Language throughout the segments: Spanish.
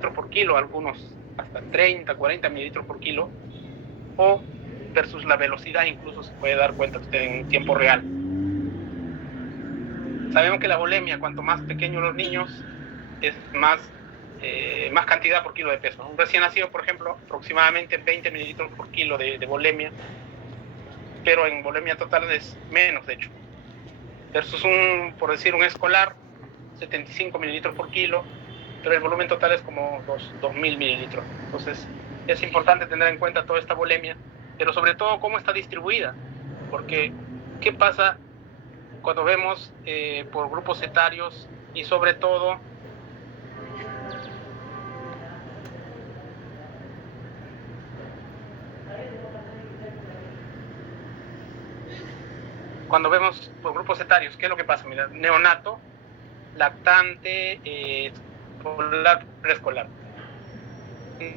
mililitros por kilo, algunos hasta 30, 40 mililitros por kilo, o versus la velocidad, incluso se puede dar cuenta usted en tiempo real. Sabemos que la bulimia, cuanto más pequeños los niños, es más cantidad por kilo de peso. Un recién nacido, por ejemplo, aproximadamente 20 mililitros por kilo de bulimia, pero en bulimia total es menos, de hecho. Versus por decir, un escolar, 75 mililitros por kilo, pero el volumen total es como 2.000 mililitros. Entonces, es importante tener en cuenta toda esta bulimia, pero sobre todo cómo está distribuida, porque ¿qué pasa cuando vemos por grupos etarios y sobre todo cuando vemos por grupos etarios? ¿Qué es lo que pasa? Mira, neonato, lactante, escolar, preescolar.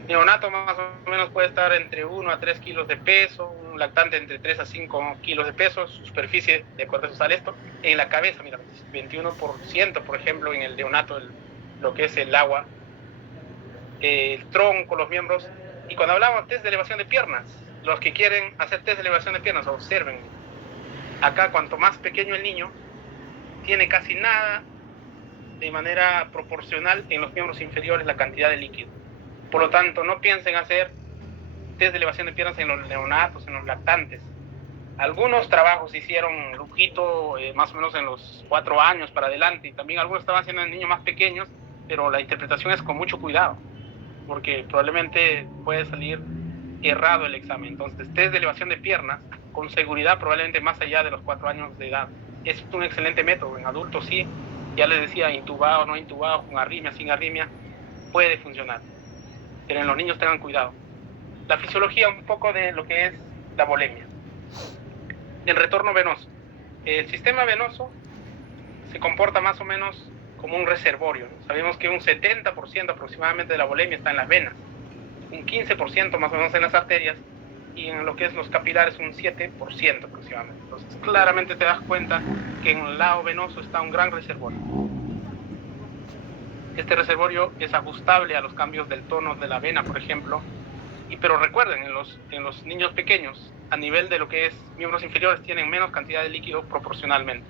Neonato más o menos puede estar entre 1 a 3 kilos de peso, un lactante entre 3 a 5 kilos de peso, su superficie, de acuerdo a eso sale esto. En la cabeza, mira, 21%, por ejemplo, en el neonato, lo que es el agua, el tronco, los miembros. Y cuando hablamos de test de elevación de piernas, los que quieren hacer test de elevación de piernas, observen, acá cuanto más pequeño el niño, tiene casi nada de manera proporcional en los miembros inferiores la cantidad de líquido. Por lo tanto, no piensen hacer test de elevación de piernas en los neonatos, en los lactantes. Algunos trabajos hicieron lujito más o menos en los 4 años para adelante, y también algunos estaban haciendo en niños más pequeños, pero la interpretación es con mucho cuidado, porque probablemente puede salir errado el examen. Entonces, test de elevación de piernas, con seguridad, probablemente más allá de los 4 años de edad. Es un excelente método. En adultos sí, ya les decía, intubado, no intubado, con arritmia, sin arritmia, puede funcionar. Pero en los niños tengan cuidado. La fisiología un poco de lo que es la bulimia. El retorno venoso. El sistema venoso se comporta más o menos como un reservorio. Sabemos que un 70% aproximadamente de la bulimia está en las venas, un 15% más o menos en las arterias, y en lo que es los capilares un 7% aproximadamente. Entonces claramente te das cuenta que en el lado venoso está un gran reservorio. Este reservorio es ajustable a los cambios del tono de la vena, por ejemplo, pero recuerden, en los niños pequeños, a nivel de lo que es miembros inferiores, tienen menos cantidad de líquido proporcionalmente.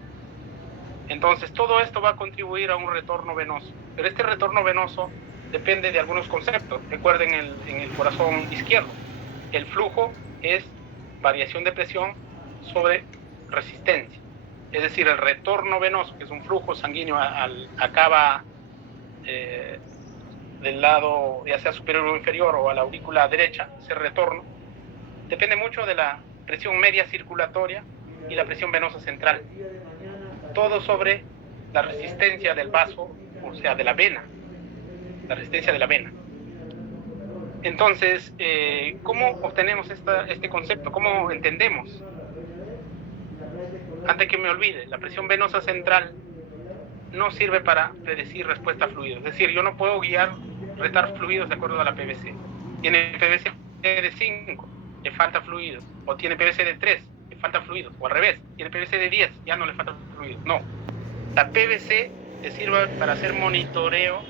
Entonces todo esto va a contribuir a un retorno venoso, pero este retorno venoso depende de algunos conceptos. Recuerden, en el corazón izquierdo, el flujo es variación de presión sobre resistencia. Es decir, el retorno venoso, que es un flujo sanguíneo acaba del lado, ya sea superior o inferior, o a la aurícula derecha, ese retorno depende mucho de la presión media circulatoria y la presión venosa central. Todo sobre la resistencia del vaso, o sea, de la vena, la resistencia de la vena. Entonces, ¿cómo obtenemos este concepto? ¿Cómo entendemos? Antes que me olvide, la presión venosa central no sirve para predecir respuesta a fluidos. Es decir, yo no puedo retar fluidos de acuerdo a la PVC. Tiene PVC de 5, le falta fluidos. O tiene PVC de 3, le falta fluidos. O al revés, tiene PVC de 10, ya no le falta fluidos. No. La PVC te sirve para hacer monitoreo,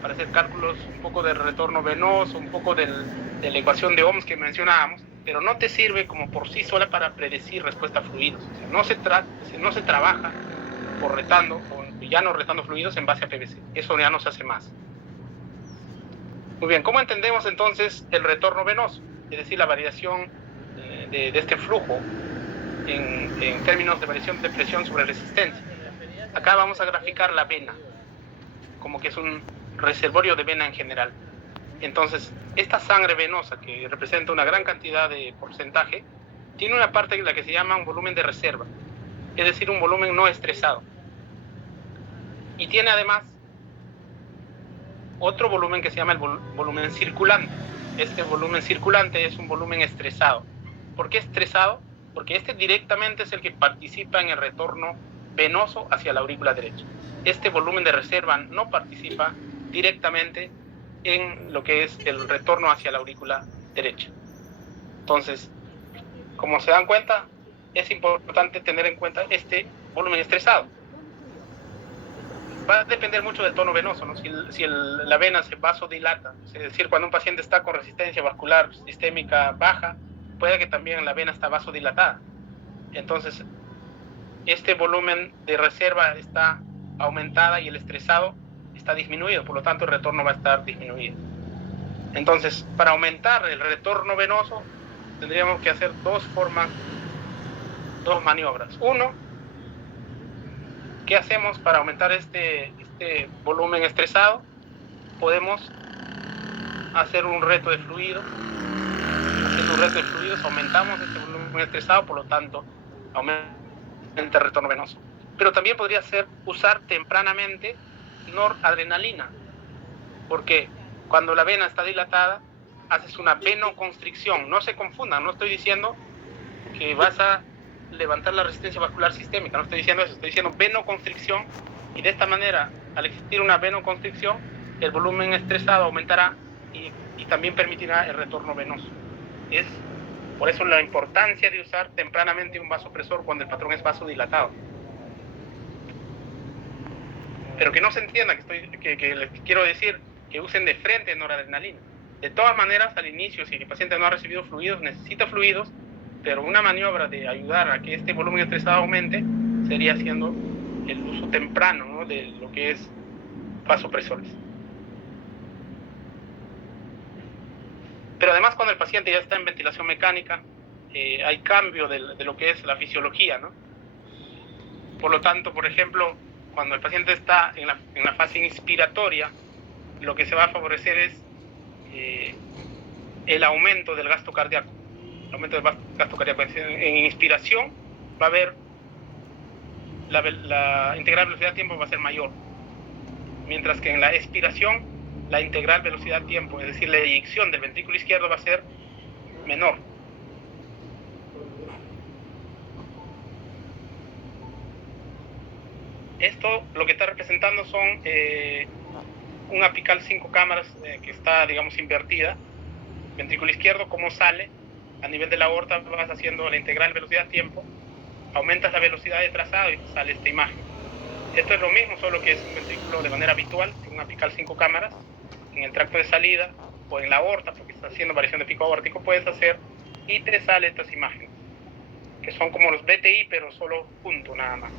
para hacer cálculos un poco del retorno venoso, un poco de la ecuación de Ohms que mencionábamos, pero no te sirve como por sí sola para predecir respuesta a fluidos. O sea, no se trabaja por retando, o ya no retando fluidos en base a PVC. Eso ya no se hace más. Muy bien, ¿cómo entendemos entonces el retorno venoso? Es decir, la variación de este flujo en términos de variación de presión sobre resistencia. Acá vamos a graficar la vena, como que es un reservorio de vena en general. Entonces, esta sangre venosa, que representa una gran cantidad de porcentaje, tiene una parte en la que se llama un volumen de reserva, es decir, un volumen no estresado. Y tiene además otro volumen que se llama el volumen circulante. Este volumen circulante es un volumen estresado. ¿Por qué estresado? Porque este directamente es el que participa en el retorno venoso hacia la aurícula derecha. Este volumen de reserva no participa directamente en lo que es el retorno hacia la aurícula derecha. Entonces, como se dan cuenta, es importante tener en cuenta este volumen estresado. va a depender mucho del tono venoso, ¿no? Si la vena se vasodilata, es decir, cuando un paciente está con resistencia vascular sistémica baja, puede que también la vena está vasodilatada. Entonces, este volumen de reserva está aumentada y el estresado está disminuido, por lo tanto el retorno va a estar disminuido. Entonces, para aumentar el retorno venoso, tendríamos que hacer dos maniobras. Uno, ¿qué hacemos para aumentar este volumen estresado? Podemos hacer un reto de fluidos. Haciendo un reto de fluidos, aumentamos este volumen estresado, por lo tanto, aumenta el retorno venoso. Pero también podría ser usar tempranamente noradrenalina, porque cuando la vena está dilatada, haces una venoconstricción. No se confundan, no estoy diciendo que vas a levantar la resistencia vascular sistémica, no estoy diciendo eso, estoy diciendo venoconstricción, y de esta manera, al existir una venoconstricción, el volumen estresado aumentará y también permitirá el retorno venoso. Es por eso la importancia de usar tempranamente un vasopresor cuando el patrón es vasodilatado. Pero que no se entienda que les quiero decir que usen de frente noradrenalina. De todas maneras, al inicio, si el paciente no ha recibido fluidos, necesita fluidos, pero una maniobra de ayudar a que este volumen estresado aumente sería haciendo el uso temprano, ¿no?, de lo que es vasopresores. Pero además, cuando el paciente ya está en ventilación mecánica, hay cambio de lo que es la fisiología, ¿no? Por lo tanto, por ejemplo, cuando el paciente está en la fase inspiratoria, lo que se va a favorecer es el aumento del gasto cardíaco. El aumento del gasto cardíaco. En inspiración va a haber la integral velocidad-tiempo va a ser mayor, mientras que en la expiración la integral velocidad-tiempo, es decir, la eyección del ventrículo izquierdo va a ser menor. Esto lo que está representando son un apical 5 cámaras que está, digamos, invertida. Ventrículo izquierdo, cómo sale a nivel de la aorta, vas haciendo la integral velocidad-tiempo, aumentas la velocidad de trazado y sale esta imagen. Esto es lo mismo, solo que es un ventrículo de manera habitual, un apical 5 cámaras, en el tracto de salida o en la aorta, porque está haciendo variación de pico aórtico, puedes hacer y te sale estas imágenes, que son como los BTI, pero solo junto nada más.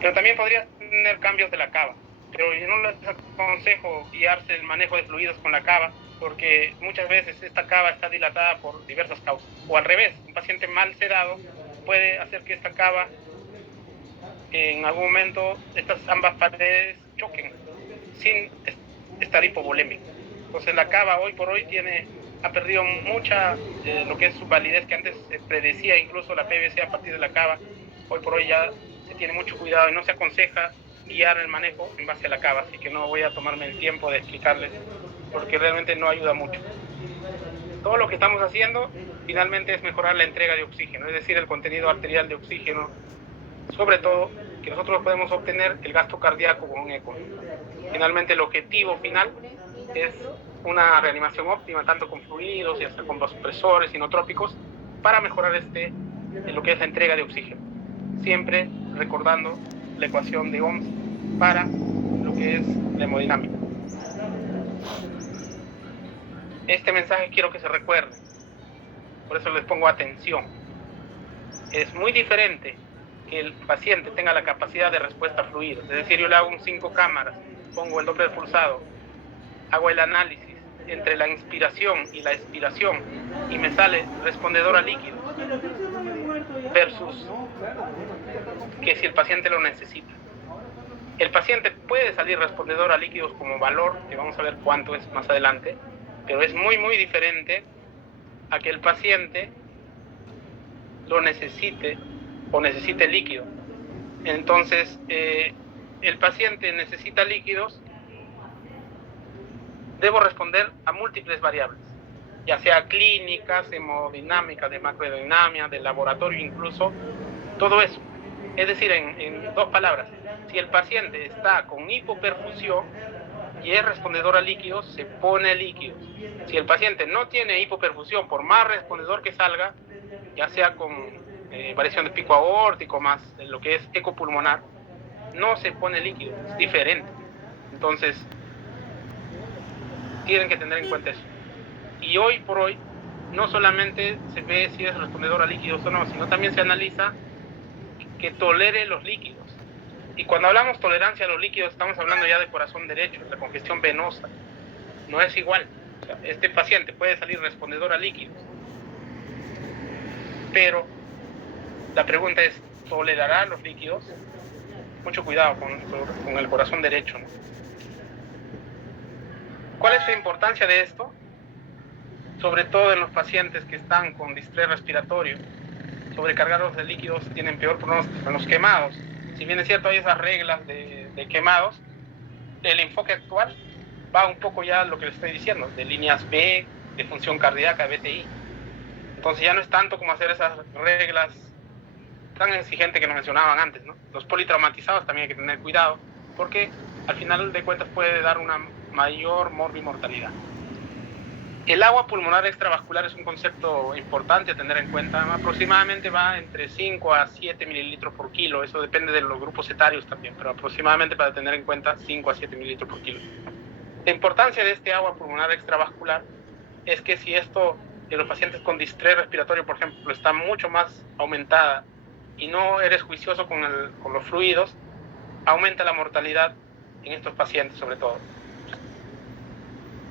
Pero también podrías tener cambios de la cava, pero yo no les aconsejo guiarse el manejo de fluidos con la cava, porque muchas veces esta cava está dilatada por diversas causas. O al revés, un paciente mal sedado puede hacer que esta cava, en algún momento, estas ambas paredes choquen sin estar hipovolémico. Entonces la cava hoy por hoy ha perdido mucha lo que es su validez, que antes se predecía incluso la PVC a partir de la cava. Hoy por hoy ya se tiene mucho cuidado y no se aconseja guiar el manejo en base a la cava, así que no voy a tomarme el tiempo de explicarles porque realmente no ayuda mucho. Todo lo que estamos haciendo finalmente es mejorar la entrega de oxígeno, es decir, el contenido arterial de oxígeno, sobre todo que nosotros podemos obtener el gasto cardíaco con un eco. Finalmente el objetivo final es una reanimación óptima, tanto con fluidos y hasta con vasopresores inotrópicos, para mejorar lo que es la entrega de oxígeno. Siempre recordando la ecuación de Ohms para lo que es la hemodinámica. Este mensaje quiero que se recuerde, por eso les pongo atención. Es muy diferente que el paciente tenga la capacidad de respuesta a fluidos, es decir, yo le hago un 5 cámaras, pongo el Doppler pulsado, hago el análisis entre la inspiración y la expiración y me sale respondedor a líquidos, versus que si el paciente lo necesita. El paciente puede salir respondedor a líquidos como valor, que vamos a ver cuánto es más adelante, pero es muy muy diferente a que el paciente lo necesite o necesite líquido. Entonces, el paciente necesita líquidos, debo responder a múltiples variables, ya sea clínicas, hemodinámicas, de macrodinamia, de laboratorio incluso, todo eso. Es decir, en dos palabras, si el paciente está con hipoperfusión y es respondedor a líquidos, se pone líquidos. Si el paciente no tiene hipoperfusión, por más respondedor que salga, ya sea con variación de pico aórtico más lo que es ecopulmonar, no se pone líquido, es diferente. Entonces, tienen que tener en cuenta eso. Y hoy por hoy, no solamente se ve si es respondedor a líquidos o no, sino también se analiza que tolere los líquidos. Y cuando hablamos tolerancia a los líquidos, estamos hablando ya de corazón derecho, la congestión venosa. No es igual. O sea, este paciente puede salir respondedor a líquidos, pero la pregunta es, ¿tolerará los líquidos? Mucho cuidado con el corazón derecho, ¿no? ¿Cuál es la importancia de esto? Sobre todo en los pacientes que están con distrés respiratorio, sobrecargados de líquidos, tienen peor pronóstico. En los quemados, si bien es cierto hay esas reglas de quemados, el enfoque actual va un poco ya a lo que les estoy diciendo, de líneas B, de función cardíaca, BTI. Entonces ya no es tanto como hacer esas reglas tan exigentes que nos mencionaban antes, ¿no? Los politraumatizados también hay que tener cuidado, porque al final de cuentas puede dar una mayor morbimortalidad. El agua pulmonar extravascular es un concepto importante a tener en cuenta. Aproximadamente va entre 5 a 7 mililitros por kilo. Eso depende de los grupos etarios también, pero aproximadamente para tener en cuenta 5 a 7 mililitros por kilo. La importancia de este agua pulmonar extravascular es que si esto en los pacientes con distrés respiratorio, por ejemplo, está mucho más aumentada y no eres juicioso con los fluidos, aumenta la mortalidad en estos pacientes sobre todo.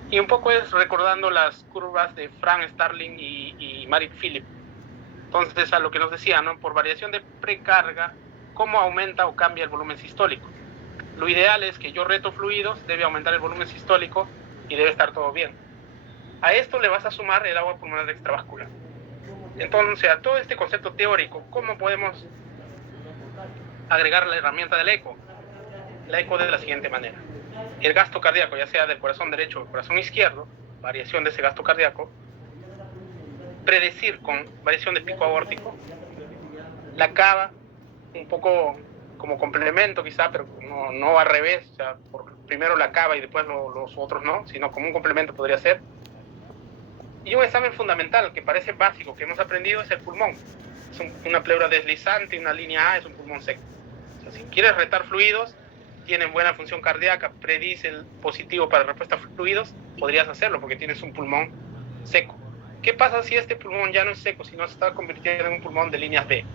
Y un poco es recordando las curvas de Frank Starling y Marit Philip. Entonces, a lo que nos decía, ¿no? Por variación de precarga, ¿cómo aumenta o cambia el volumen sistólico? Lo ideal es que yo reto fluidos, debe aumentar el volumen sistólico y debe estar todo bien. A esto le vas a sumar el agua pulmonar extravascular. Entonces, a todo este concepto teórico, ¿cómo podemos agregar la herramienta del eco? La eco de la siguiente manera. El gasto cardíaco, ya sea del corazón derecho o del corazón izquierdo, variación de ese gasto cardíaco, predecir con variación de pico aórtico, la cava, un poco como complemento quizá, pero no al revés, o sea, primero la cava y después los otros no, sino como un complemento podría ser. Y un examen fundamental que parece básico, que hemos aprendido, es el pulmón. Es una pleura deslizante y una línea A es un pulmón seco. O sea, si quieres retar fluidos, tienen buena función cardíaca, predice el positivo para respuesta a fluidos, podrías hacerlo porque tienes un pulmón seco. ¿Qué pasa si este pulmón ya no es seco, sino se está convirtiendo en un pulmón de líneas B?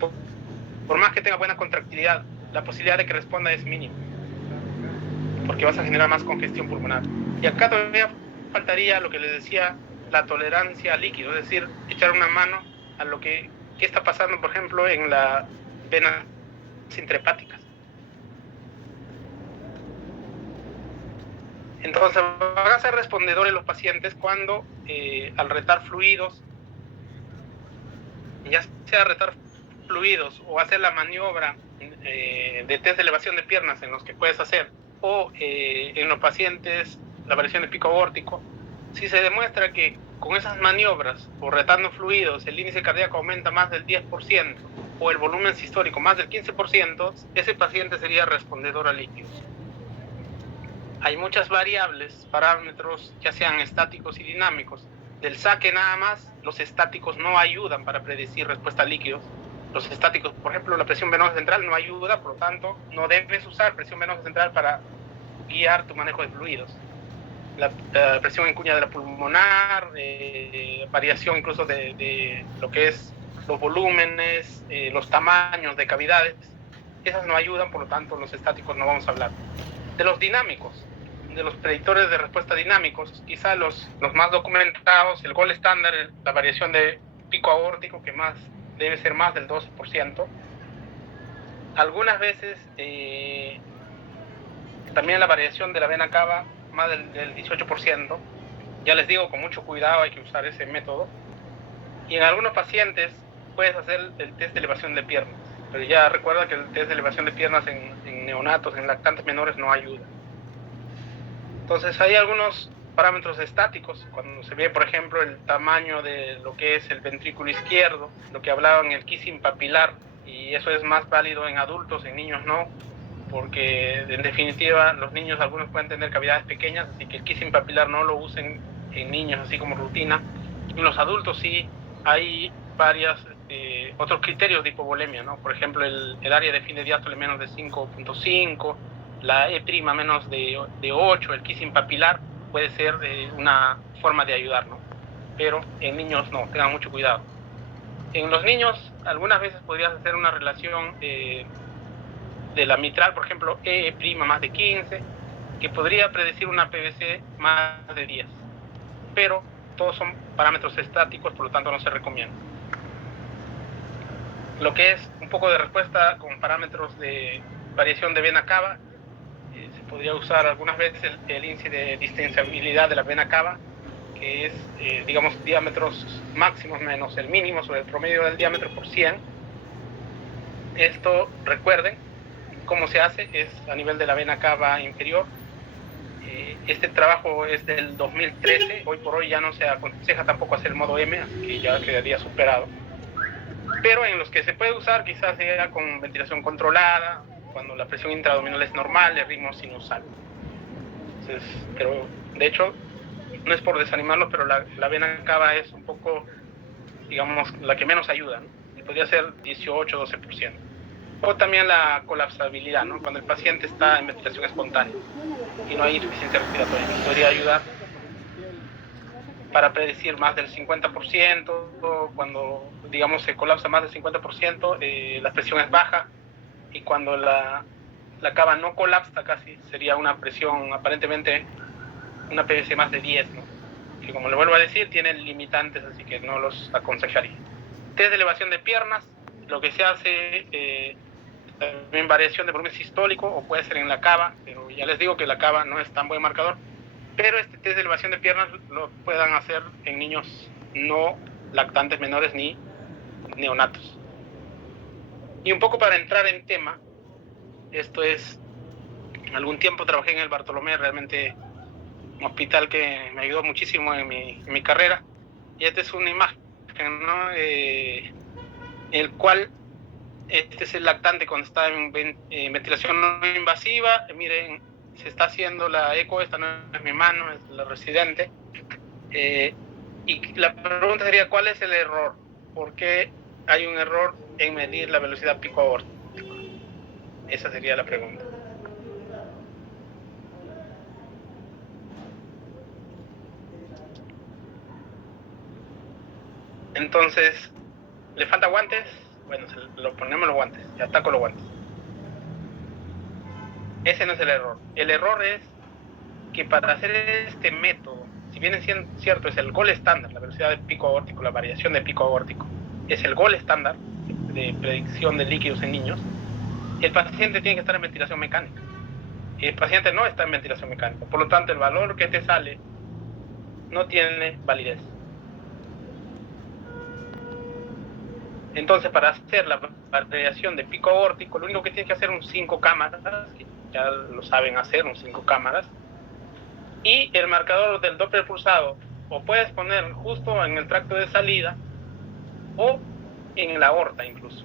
Por más que tenga buena contractilidad, la posibilidad de que responda es mínima, porque vas a generar más congestión pulmonar. Y acá todavía faltaría lo que les decía, la tolerancia al líquido, es decir, echar una mano a lo que está pasando, por ejemplo, en las venas intrahepáticas. Entonces van a ser respondedores los pacientes cuando al retar fluidos, ya sea retar fluidos o hacer la maniobra de test de elevación de piernas en los que puedes hacer, o en los pacientes la variación de pico aórtico, si se demuestra que con esas maniobras o retando fluidos el índice cardíaco aumenta más del 10% o el volumen sistólico más del 15%, ese paciente sería respondedor a líquidos. Hay muchas variables, parámetros, ya sean estáticos y dinámicos. Del saque nada más, los estáticos no ayudan para predecir respuesta a líquidos. Los estáticos, por ejemplo, la presión venosa central no ayuda, por lo tanto, no debes usar presión venosa central para guiar tu manejo de fluidos. La presión en cuña de la pulmonar, variación incluso de lo que es los volúmenes, los tamaños de cavidades, esas no ayudan, por lo tanto, los estáticos no vamos a hablar. De los dinámicos, de los predictores de respuesta dinámicos, quizá los más documentados, el gold estándar, la variación de pico aórtico, que debe ser más del 12%. Algunas veces también la variación de la vena cava más del 18%. Ya les digo, con mucho cuidado hay que usar ese método. Y en algunos pacientes puedes hacer el test de elevación de piernas, pero ya recuerda que el test de elevación de piernas en neonatos, en lactantes menores, no ayuda. Entonces hay algunos parámetros estáticos, cuando se ve, por ejemplo, el tamaño de lo que es el ventrículo izquierdo, lo que hablaban, el kissing papilar, y eso es más válido en adultos, en niños no, porque en definitiva los niños algunos pueden tener cavidades pequeñas, así que el kissing papilar no lo usen en niños así como rutina. En los adultos sí hay varias otros criterios de hipovolemia, ¿no? Por ejemplo, el área de fin de diástole menos de 5.5, la E' menos de 8, el kissing papilar puede ser una forma de ayudar, ¿no? Pero en niños no, tengan mucho cuidado. En los niños, algunas veces podrías hacer una relación de la mitral, por ejemplo, E' más de 15, que podría predecir una PVC más de 10. Pero todos son parámetros estáticos, por lo tanto no se recomienda. Lo que es un poco de respuesta con parámetros de variación de vena cava, se podría usar algunas veces el índice de distensibilidad de la vena cava, que es, digamos, diámetros máximos menos el mínimo sobre el promedio del diámetro por 100. Esto, recuerden, cómo se hace, es a nivel de la vena cava inferior. Este trabajo es del 2013, hoy por hoy ya no se aconseja tampoco hacer el modo M, así que ya quedaría superado. Pero en los que se puede usar quizás sea con ventilación controlada, cuando la presión intraabdominal es normal, el ritmo sinusal. Entonces, pero de hecho, no es por desanimarlos, pero la vena cava es un poco, digamos, la que menos ayuda, ¿no? Y podría ser 18-12%. O también la colapsabilidad, ¿no? Cuando el paciente está en ventilación espontánea y no hay insuficiencia respiratoria, podría ayudar para predecir más del 50%, cuando, digamos, se colapsa más del 50%, la presión es baja, y cuando la cava no colapsa casi, sería una presión aparentemente, una PVC más de 10, ¿no? Que como le vuelvo a decir, tienen limitantes, así que no los aconsejaría. Test de elevación de piernas, lo que se hace, también variación de volumen sistólico, o puede ser en la cava, pero ya les digo que la cava no es tan buen marcador. Pero este test de elevación de piernas lo puedan hacer en niños no lactantes menores ni neonatos. Y un poco para entrar en tema, esto es, algún tiempo trabajé en el Bartolomé, realmente un hospital que me ayudó muchísimo en mi carrera. Y esta es una imagen, ¿no? El cual, este es el lactante cuando está en ventilación no invasiva. Miren, se está haciendo la eco, esta no es mi mano, es la residente. Y la pregunta sería, ¿cuál es el error? ¿Por qué hay un error en medir la velocidad pico aórtico? Esa sería la pregunta. Entonces, ¿le falta guantes? Bueno, lo ponemos los guantes, ya ataco los guantes. Ese no es el error. El error es que para hacer este método, si bien es cierto, es el gol estándar, la velocidad de pico aórtico, la variación de pico aórtico, es el gol estándar de predicción de líquidos en niños, el paciente tiene que estar en ventilación mecánica. El paciente no está en ventilación mecánica, por lo tanto el valor que te sale no tiene validez. Entonces, para hacer la variación de pico aórtico, lo único que tienes que hacer son 5 cámaras, que ya lo saben hacer, 5 cámaras, y el marcador del Doppler pulsado, o puedes poner justo en el tracto de salida, o en la aorta incluso,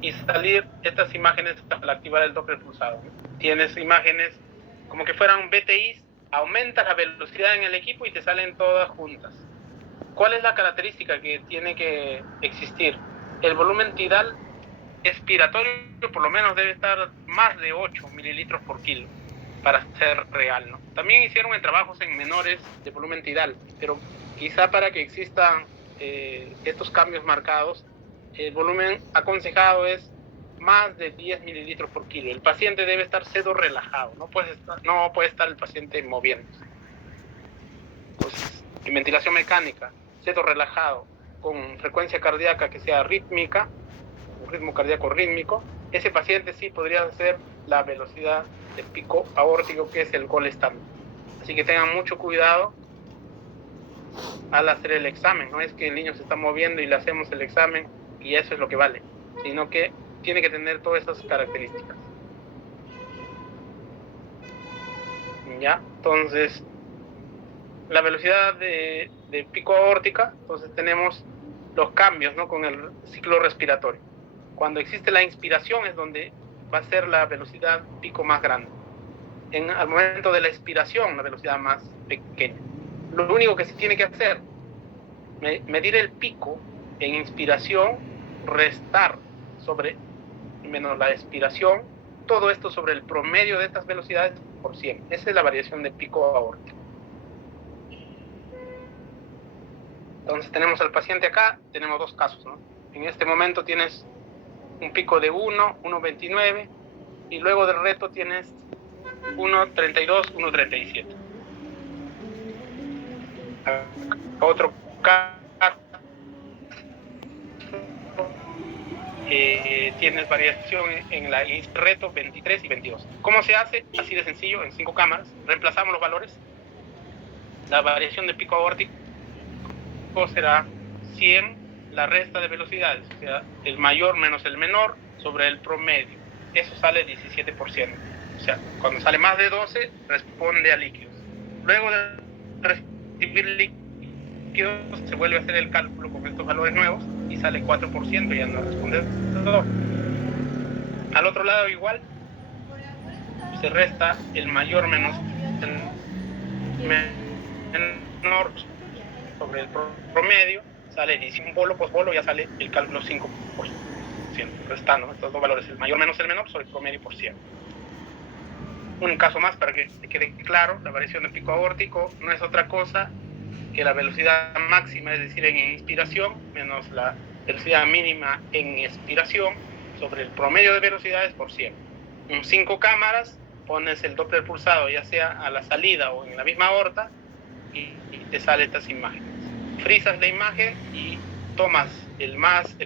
y salir estas imágenes al activar el Doppler pulsado. Tienes imágenes como que fueran BTIs, aumentas la velocidad en el equipo y te salen todas juntas. ¿Cuál es la característica que tiene que existir? El volumen tidal expiratorio por lo menos debe estar más de 8 mililitros por kilo para ser real, ¿no? También hicieron en trabajos en menores de volumen tidal, pero quizá para que existan estos cambios marcados, el volumen aconsejado es más de 10 mililitros por kilo. El paciente debe estar sedo relajado, no puede estar el paciente moviéndose. Entonces, en ventilación mecánica, sedo relajado, con frecuencia cardíaca que sea rítmica, un ritmo cardíaco rítmico, ese paciente sí podría hacer la velocidad de pico aórtico, que es el gol estándar. Así que tengan mucho cuidado al hacer el examen. No es que el niño se está moviendo y le hacemos el examen y eso es lo que vale, sino que tiene que tener todas esas características. ¿Ya? Entonces, la velocidad de pico aórtica, entonces tenemos los cambios, ¿no?, con el ciclo respiratorio. Cuando existe la inspiración es donde va a ser la velocidad pico más grande. Al momento de la expiración, la velocidad más pequeña. Lo único que se tiene que hacer, medir el pico En inspiración, restar sobre menos la expiración, todo esto sobre el promedio de estas velocidades por 100. Esa es la variación de pico aórtico. Entonces tenemos al paciente acá, tenemos dos casos, ¿no? En este momento tienes un pico de 1.29, y luego del reto tienes 1.32, 1.37. Otro caso, tienes variación en la reto 23 y 22. ¿Cómo se hace? Así de sencillo, en 5 cámaras. Reemplazamos los valores. La variación de pico aórtico será 100 la resta de velocidades, o sea, el mayor menos el menor sobre el promedio. Eso sale 17%. O sea, cuando sale más de 12, responde a líquidos. Luego de recibir líquidos, se vuelve a hacer el cálculo con estos valores nuevos y sale 4%, ya no responde todo. Al otro lado igual, se resta el mayor menos el menor sobre el promedio, sale 15 bolo, posbolo, ya sale el cálculo 5%, restando estos dos valores, el mayor menos el menor sobre el promedio por 100. Un caso más para que te quede claro, la variación del pico aórtico no es otra cosa que la velocidad máxima, es decir, en inspiración, menos la velocidad mínima en expiración, sobre el promedio de velocidades por 100. En 5 cámaras pones el Doppler pulsado, ya sea a la salida o en la misma aorta, y te salen estas imágenes. Frisas la imagen y tomas el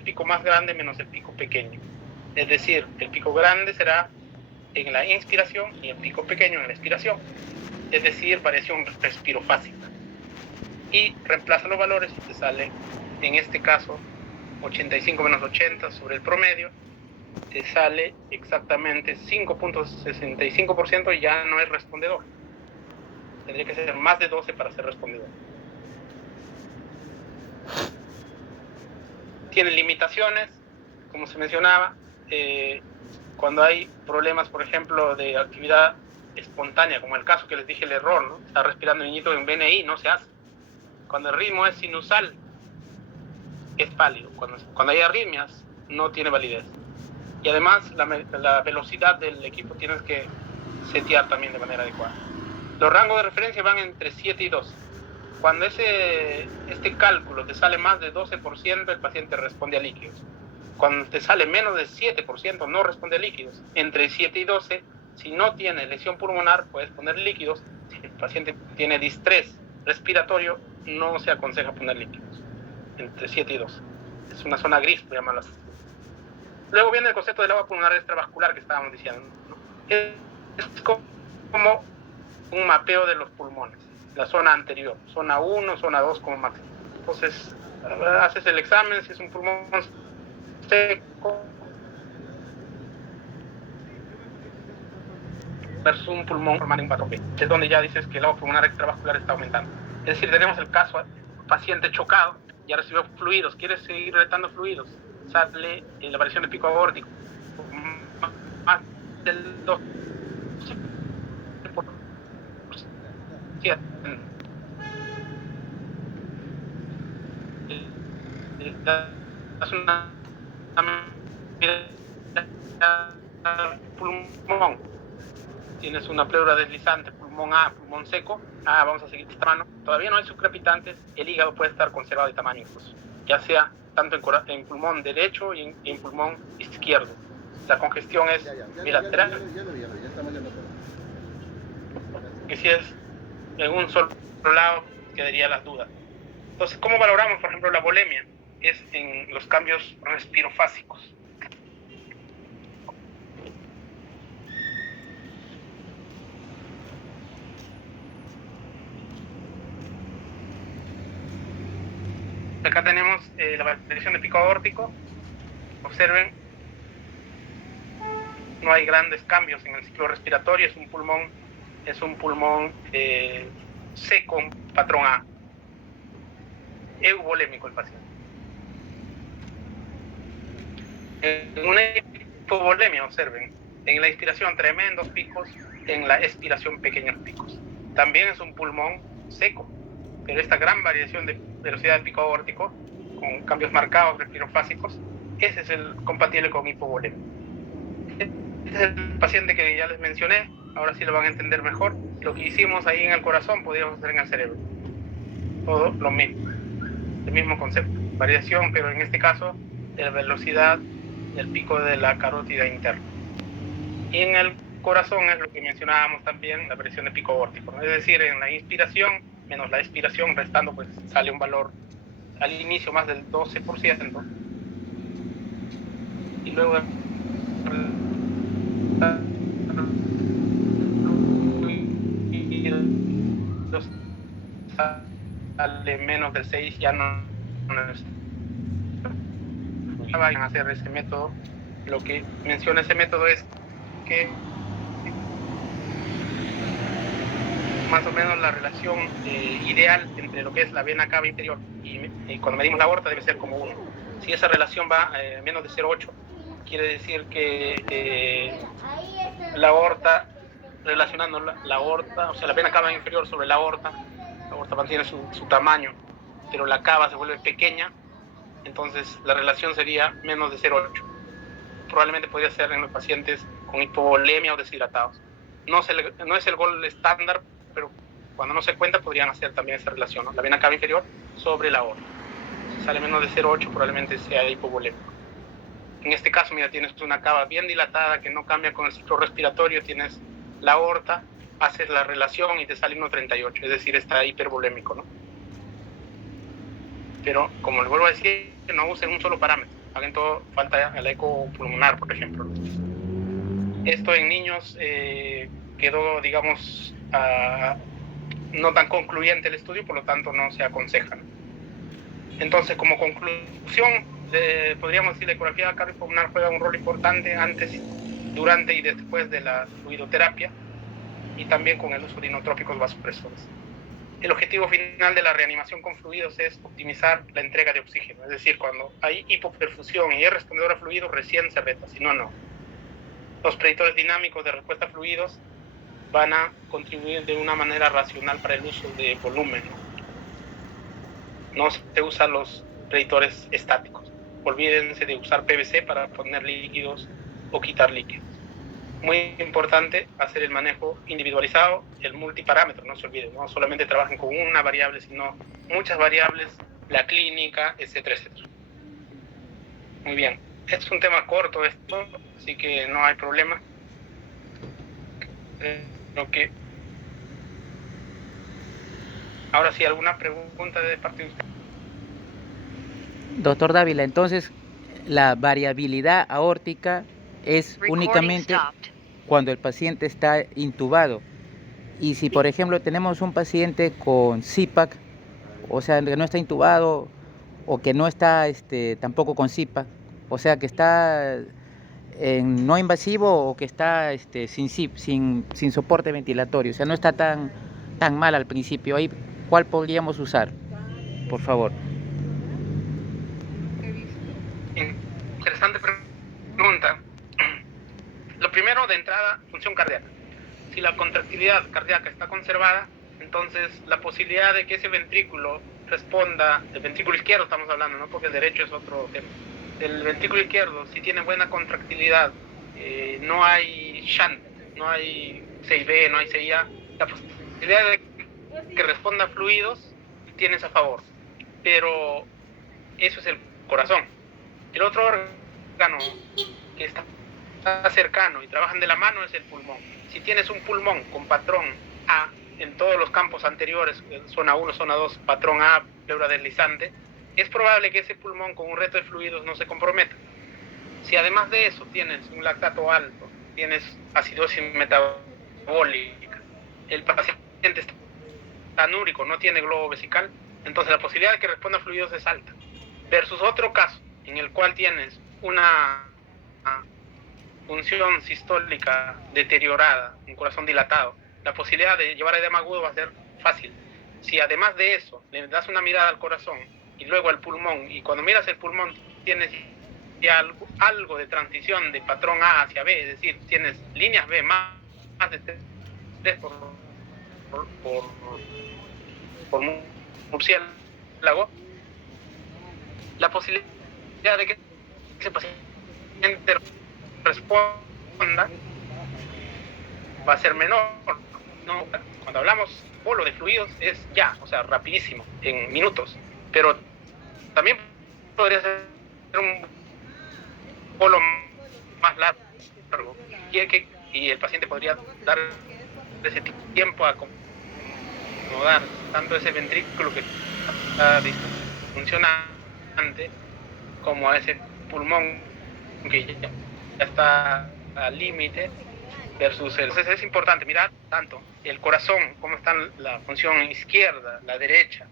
pico más grande menos el pico pequeño. Es decir, el pico grande será en la inspiración y el pico pequeño en la expiración. Es decir, variación respirofásica. Y reemplaza los valores y te sale, en este caso, 85 menos 80 sobre el promedio, te sale exactamente 5.65% y ya no es respondedor. Tendría que ser más de 12 para ser respondedor. Tiene limitaciones, como se mencionaba, cuando hay problemas, por ejemplo, de actividad espontánea, como el caso que les dije, el error, ¿no? Está respirando el niñito en BNI, no se hace. Cuando el ritmo es sinusal, es válido. Cuando hay arritmias, no tiene validez. Y además, la velocidad del equipo tienes que setear también de manera adecuada. Los rangos de referencia van entre 7 y 12. Cuando este cálculo te sale más de 12%, el paciente responde a líquidos. Cuando te sale menos de 7%, no responde a líquidos. Entre 7 y 12, si no tiene lesión pulmonar, puedes poner líquidos. Si el paciente tiene distrés respiratorio, no se aconseja poner líquidos. Entre 7 y 12. Es una zona gris, por llamarlo así. Luego viene el concepto del agua pulmonar extravascular que estábamos diciendo, ¿no? Es como un mapeo de los pulmones. La zona anterior, zona 1, zona 2 como máximo. Entonces, haces el examen, si es un pulmón seco versus un pulmón formado en batopé, es donde ya dices que el agua pulmonar extravascular está aumentando. Es decir, tenemos el caso, paciente chocado, ya recibió fluidos, quiere seguir retando fluidos, sale en la variación de pico aórtico más del 2%. Es una pulmón, tienes una pleura deslizante, pulmón A, pulmón seco, vamos a seguir esta mano, todavía no hay subcrepitantes, el hígado puede estar conservado de tamaño incluso, ya sea tanto en pulmón derecho y en pulmón izquierdo. La congestión es bilateral, que si es en un solo lado quedaría las dudas. Entonces, ¿cómo valoramos, por ejemplo, la volemia? Es en los cambios respirofásicos. Acá tenemos la variación de pico aórtico. Observen, no hay grandes cambios en el ciclo respiratorio, es un pulmón seco, patrón A. Euvolémico el paciente. En una hipovolemia, observen, en la inspiración tremendos picos, en la expiración pequeños picos. También es un pulmón seco, pero esta gran variación de velocidad del pico aórtico con cambios marcados respirofásicos, ese es el compatible con hipovolemia. Este es el paciente que ya les mencioné, ahora sí lo van a entender mejor. Lo que hicimos ahí en el corazón podríamos hacer en el cerebro. Todo lo mismo, el mismo concepto. Variación, pero en este caso, de la velocidad del pico de la carótida interna. Y en el corazón es lo que mencionábamos también, la presión de pico vórtico, ¿no? Es decir, en la inspiración menos la expiración, restando, pues sale un valor al inicio más del 12%. Y luego sale menos del 6, ya no van a hacer ese método. Lo que menciona ese método es que más o menos la relación ideal entre lo que es la vena cava inferior y cuando medimos la aorta debe ser como 1. Si esa relación va menos de 0,8, quiere decir que la aorta, relacionando la aorta, o sea, la vena cava inferior sobre la aorta mantiene su tamaño, pero la cava se vuelve pequeña, entonces la relación sería menos de 0,8. Probablemente podría ser en los pacientes con hipovolemia o deshidratados. No es el gol estándar, pero cuando no se cuenta podrían hacer también esa relación, ¿no? La vena cava inferior sobre la aorta. Si sale menos de 0,8 probablemente sea hipovolémico. En este caso, mira, tienes una cava bien dilatada que no cambia con el ciclo respiratorio, tienes la aorta, haces la relación y te sale 1,38, es decir, está hipervolémico, ¿no? Pero, como les vuelvo a decir, no usen un solo parámetro, hagan todo, falta el eco pulmonar, por ejemplo. Esto en niños quedó, digamos, no tan concluyente el estudio, por lo tanto no se aconseja. Entonces, como conclusión, podríamos decir que la ecografía cardiopulmonar juega un rol importante antes, durante y después de la fluidoterapia, y también con el uso de inotrópicos vasopresores. El objetivo final de la reanimación con fluidos es optimizar la entrega de oxígeno, es decir, cuando hay hipoperfusión y es respondedor a fluidos, recién se reta, si no, no. Los predictores dinámicos de respuesta a fluidos van a contribuir de una manera racional para el uso de volumen, no se usan los predictores estáticos. Olvídense de usar PVC para poner líquidos o quitar líquidos. Muy importante hacer el manejo individualizado, el multiparámetro, no se olviden, no solamente trabajen con una variable, sino muchas variables, la clínica, etcétera, etcétera. Muy bien, es un tema corto esto, así que no hay problema. Ahora sí, ¿alguna pregunta de parte de usted? Doctor Dávila, entonces la variabilidad aórtica es únicamente cuando el paciente está intubado. Y si por ejemplo tenemos un paciente con CPAP, o sea, que no está intubado o que no está tampoco con CPAP, o sea, que está en no invasivo o que está sin soporte ventilatorio, o sea, no está tan mal al principio, ahí, ¿cuál podríamos usar? Por favor. Interesante pregunta. Lo primero, de entrada, función cardíaca. Si la contractilidad cardíaca está conservada, entonces la posibilidad de que ese ventrículo responda, el ventrículo izquierdo estamos hablando, ¿no? Porque el derecho es otro tema. El ventrículo izquierdo, si tiene buena contractilidad, no hay shunt, no hay CIB, no hay CIA, la posibilidad de que responda a fluidos tienes a favor. Pero eso es el corazón. El otro órgano que está cercano y trabajan de la mano es el pulmón. Si tienes un pulmón con patrón A en todos los campos anteriores, zona 1, zona 2, patrón A, pleura deslizante, es probable que ese pulmón con un reto de fluidos no se comprometa. Si además de eso tienes un lactato alto, tienes acidosis metabólica, el paciente está anúrico, no tiene globo vesical, entonces la posibilidad de que responda a fluidos es alta. Versus otro caso en el cual tienes una función sistólica deteriorada, un corazón dilatado, la posibilidad de llevar edema agudo va a ser fácil. Si además de eso le das una mirada al corazón y luego al pulmón, y cuando miras el pulmón tienes ya algo de transición de patrón A hacia B, es decir, tienes líneas B más de 3 por murciélago, la posibilidad de que ese paciente responda va a ser menor, ¿no? Cuando hablamos polo de fluidos es ya, o sea, rapidísimo, en minutos, pero también podría ser un polo más largo y el paciente podría dar ese tiempo a acomodar tanto ese ventrículo que está disfuncionante como a ese pulmón que ya está al límite versus entonces es importante mirar tanto el corazón, cómo está la función izquierda, la derecha,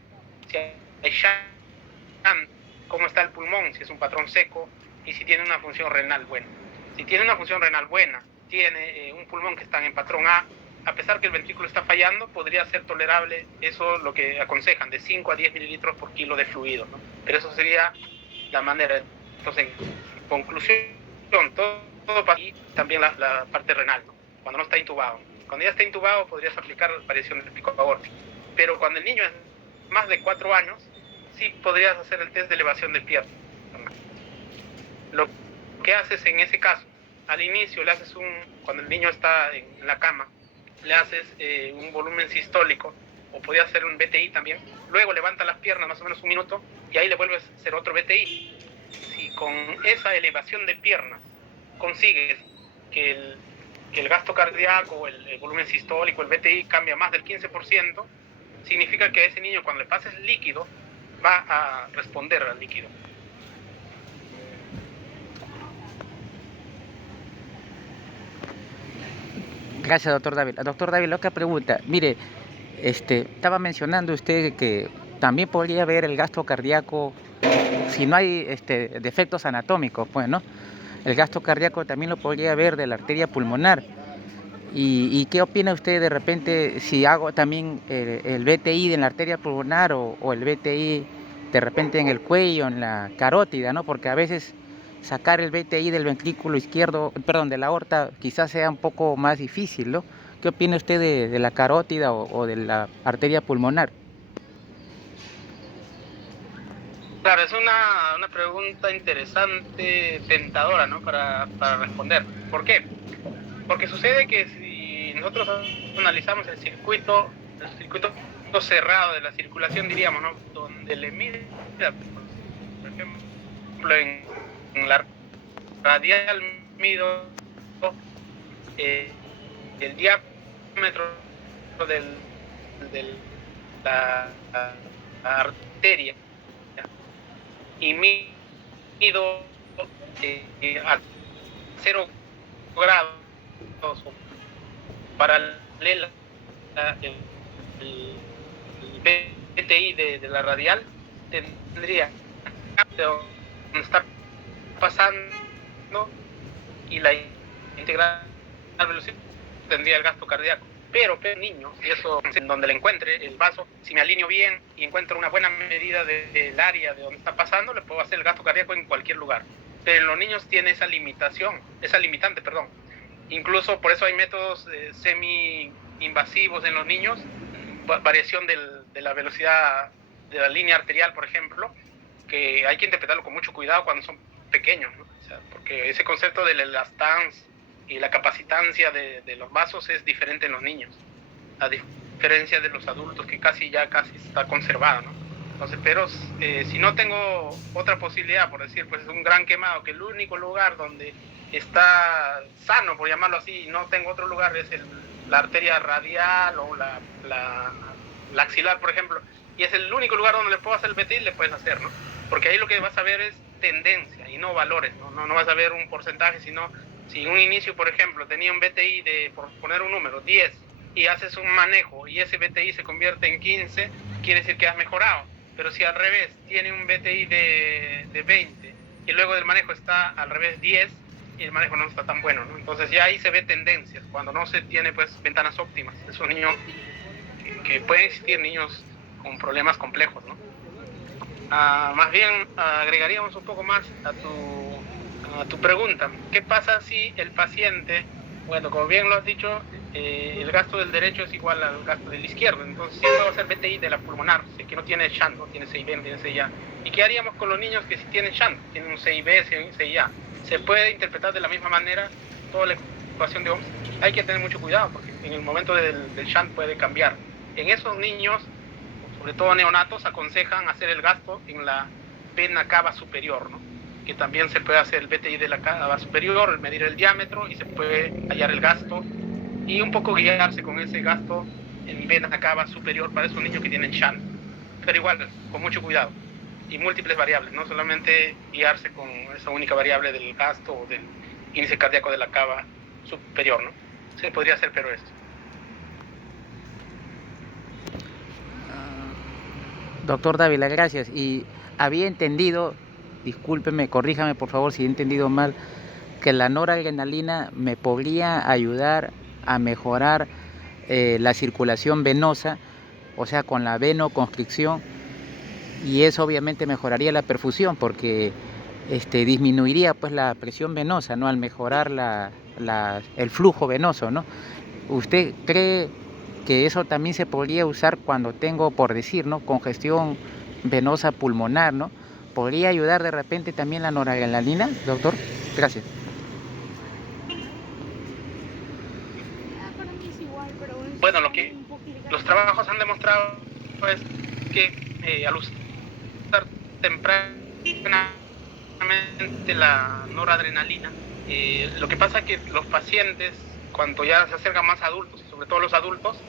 si hay shunt, cómo está el pulmón, si es un patrón seco y si tiene una función renal buena. Si tiene una función renal buena, tiene un pulmón que está en patrón A pesar que el ventrículo está fallando, podría ser tolerable, eso lo que aconsejan, de 5 a 10 mililitros por kilo de fluido, ¿no? Pero eso sería la manera. Entonces, en conclusión, todo para y también la parte renal, ¿no? Cuando no está intubado. Cuando ya está intubado podrías aplicar variación del pico aórtico. Pero cuando el niño es más de 4 años, sí podrías hacer el test de elevación de pierna. Lo que haces en ese caso, al inicio le haces cuando el niño está en la cama, le haces un volumen sistólico, o podías hacer un BTI también, luego levanta las piernas más o menos un minuto, y ahí le vuelves a hacer otro BTI. Si con esa elevación de piernas consigues que el gasto cardíaco, o el volumen sistólico, el BTI cambia más del 15%, significa que a ese niño cuando le pases líquido, va a responder al líquido. Gracias, doctor David. Doctor David, otra pregunta. Mire, estaba mencionando usted que también podría ver el gasto cardíaco si no hay defectos anatómicos, pues, ¿no? El gasto cardíaco también lo podría ver de la arteria pulmonar. ¿Y qué opina usted de repente si hago también el BTI en la arteria pulmonar o el BTI de repente en el cuello, en la carótida, ¿no? Porque a veces sacar el BTI del ventrículo izquierdo, perdón, de la aorta, quizás sea un poco más difícil, ¿no? ¿Qué opina usted de la carótida o de la arteria pulmonar? Claro, es una pregunta interesante, tentadora, ¿no? Para responder. ¿Por qué? Porque sucede que si nosotros analizamos el circuito cerrado de la circulación, diríamos, ¿no? Donde le mide, por ejemplo, en la radial mido el diámetro de la arteria y mido a 0 grados paralela el BTI de la radial, tendría donde está pasando y la integral velocidad tendría el gasto cardíaco. Pero niño, y eso en donde le encuentre el vaso, si me alineo bien y encuentro una buena medida del área de donde está pasando, le puedo hacer el gasto cardíaco en cualquier lugar. Pero en los niños tiene esa limitante. Incluso por eso hay métodos semi-invasivos en los niños, variación de la velocidad de la línea arterial, por ejemplo, que hay que interpretarlo con mucho cuidado cuando son pequeños, ¿no? O sea, porque ese concepto de la elastance y la capacitancia de los vasos es diferente en los niños, a diferencia de los adultos, que casi está conservado, ¿no? Entonces, pero si no tengo otra posibilidad, por decir, pues es un gran quemado, que el único lugar donde está sano, por llamarlo así, y no tengo otro lugar, es la arteria radial o la axilar, por ejemplo, y es el único lugar donde le puedo hacer el BTI, le puedes hacer, ¿no? Porque ahí lo que vas a ver es tendencia y no valores, no vas a ver un porcentaje, sino si en un inicio, por ejemplo, tenía un BTI de, por poner un número, 10, y haces un manejo y ese BTI se convierte en 15, quiere decir que has mejorado. Pero si al revés tiene un BTI de 20 y luego del manejo está al revés 10, y el manejo no está tan bueno, ¿no? Entonces ya ahí se ve tendencias, cuando no se tiene pues ventanas óptimas. Esos niños que pueden existir, niños con problemas complejos, ¿no? Más bien agregaríamos un poco más a tu pregunta. ¿Qué pasa si el paciente, bueno, como bien lo has dicho, el gasto del derecho es igual al gasto del izquierdo. Entonces siempre va a ser BTI de la pulmonar, si que no tiene shunt, no tiene CIB, no tiene CIA. ¿Y qué haríamos con los niños que sí tienen shunt, tienen un CIB, CIA? ¿Se puede interpretar de la misma manera toda la ecuación de Ohms? Hay que tener mucho cuidado porque en el momento del shunt puede cambiar. En esos niños, sobre todo neonatos, aconsejan hacer el gasto en la vena cava superior, ¿no? Que también se puede hacer el BTI de la cava superior, medir el diámetro y se puede hallar el gasto y un poco guiarse con ese gasto en vena cava superior para esos niños que tienen shunt. Pero igual, con mucho cuidado y múltiples variables, no solamente guiarse con esa única variable del gasto o del índice cardíaco de la cava superior, ¿no? Se podría hacer, pero esto. Doctor Dávila, gracias. Y había entendido, discúlpeme, corríjame por favor si he entendido mal, que la noradrenalina me podría ayudar a mejorar la circulación venosa, o sea, con la venoconstricción, y eso obviamente mejoraría la perfusión porque disminuiría pues la presión venosa, ¿no? Al mejorar el flujo venoso, ¿no? ¿Usted cree que eso también se podría usar cuando tengo, por decir, ¿no?, congestión venosa pulmonar, ¿no? ¿Podría ayudar de repente también la noradrenalina, doctor? Gracias. Bueno, lo que los trabajos han demostrado es que al usar tempranamente la noradrenalina, lo que pasa es que los pacientes, cuando ya se acercan más adultos, sobre todo los adultos,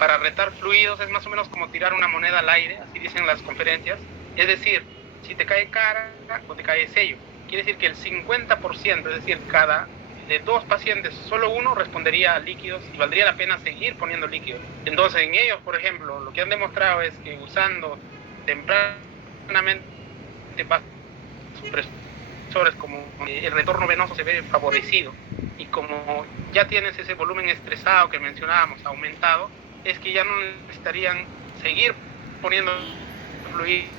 para retar fluidos es más o menos como tirar una moneda al aire, así dicen las conferencias. Es decir, si te cae cara o te cae sello, quiere decir que el 50%, es decir, de 2 pacientes, solo uno respondería a líquidos y valdría la pena seguir poniendo líquidos. Entonces, en ellos, por ejemplo, lo que han demostrado es que usando tempranamente vasopresores, como el retorno venoso se ve favorecido, y como ya tienes ese volumen estresado que mencionábamos aumentado, es que ya no necesitarían seguir poniendo fluidos,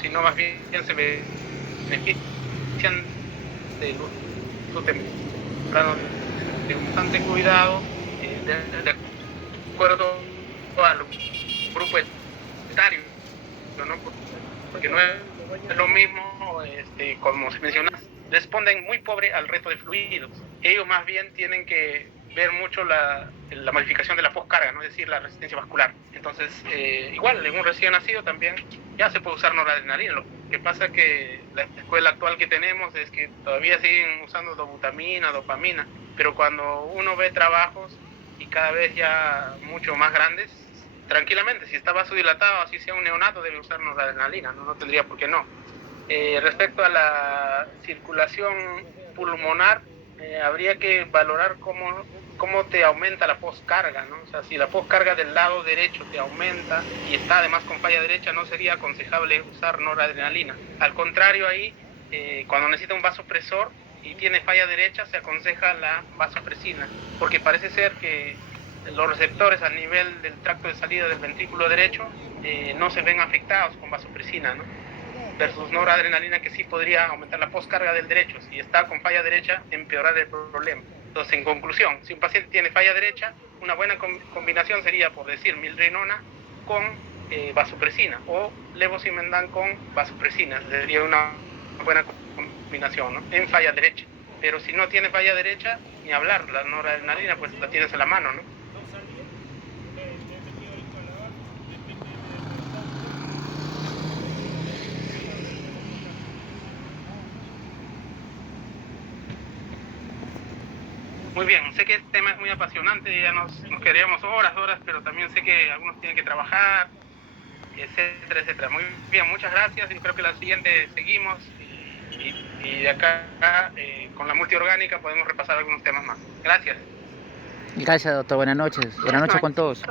sino más bien se benefician del uso temprano de bastante cuidado, de acuerdo al grupo etario, ¿no? Porque no es lo mismo, como se menciona, responden muy pobre al reto de fluidos. Ellos más bien tienen que ver mucho la modificación de la poscarga, ¿no? Es decir, la resistencia vascular. Entonces, igual, en un recién nacido también ya se puede usar noradrenalina. Lo que pasa es que la escuela actual que tenemos es que todavía siguen usando dobutamina, dopamina, pero cuando uno ve trabajos y cada vez ya mucho más grandes, tranquilamente, si está vasodilatado, así sea un neonato, debe usar noradrenalina, no tendría por qué no. Respecto a la circulación pulmonar, habría que valorar cómo te aumenta la poscarga, ¿no? O sea, si la poscarga del lado derecho te aumenta y está además con falla derecha, no sería aconsejable usar noradrenalina. Al contrario, ahí, cuando necesita un vasopresor y tiene falla derecha, se aconseja la vasopresina, porque parece ser que los receptores a nivel del tracto de salida del ventrículo derecho no se ven afectados con vasopresina, ¿no? Versus noradrenalina, que sí podría aumentar la poscarga del derecho. Si está con falla derecha, empeorar el problema. Entonces, en conclusión, si un paciente tiene falla derecha, una buena combinación sería, por decir, milrinona con vasopresina o levosimendan con vasopresina. Sería una buena combinación, ¿no?, en falla derecha. Pero si no tiene falla derecha, ni hablar, la noradrenalina pues la tienes a la mano, ¿no? Muy bien, sé que este tema es muy apasionante, ya nos quedaríamos horas, pero también sé que algunos tienen que trabajar, etcétera, etcétera. Muy bien, muchas gracias. Yo creo que la siguiente seguimos y de acá con la multiorgánica podemos repasar algunos temas más. Gracias. Gracias, doctor. Buenas noches. Buenas noches con todos.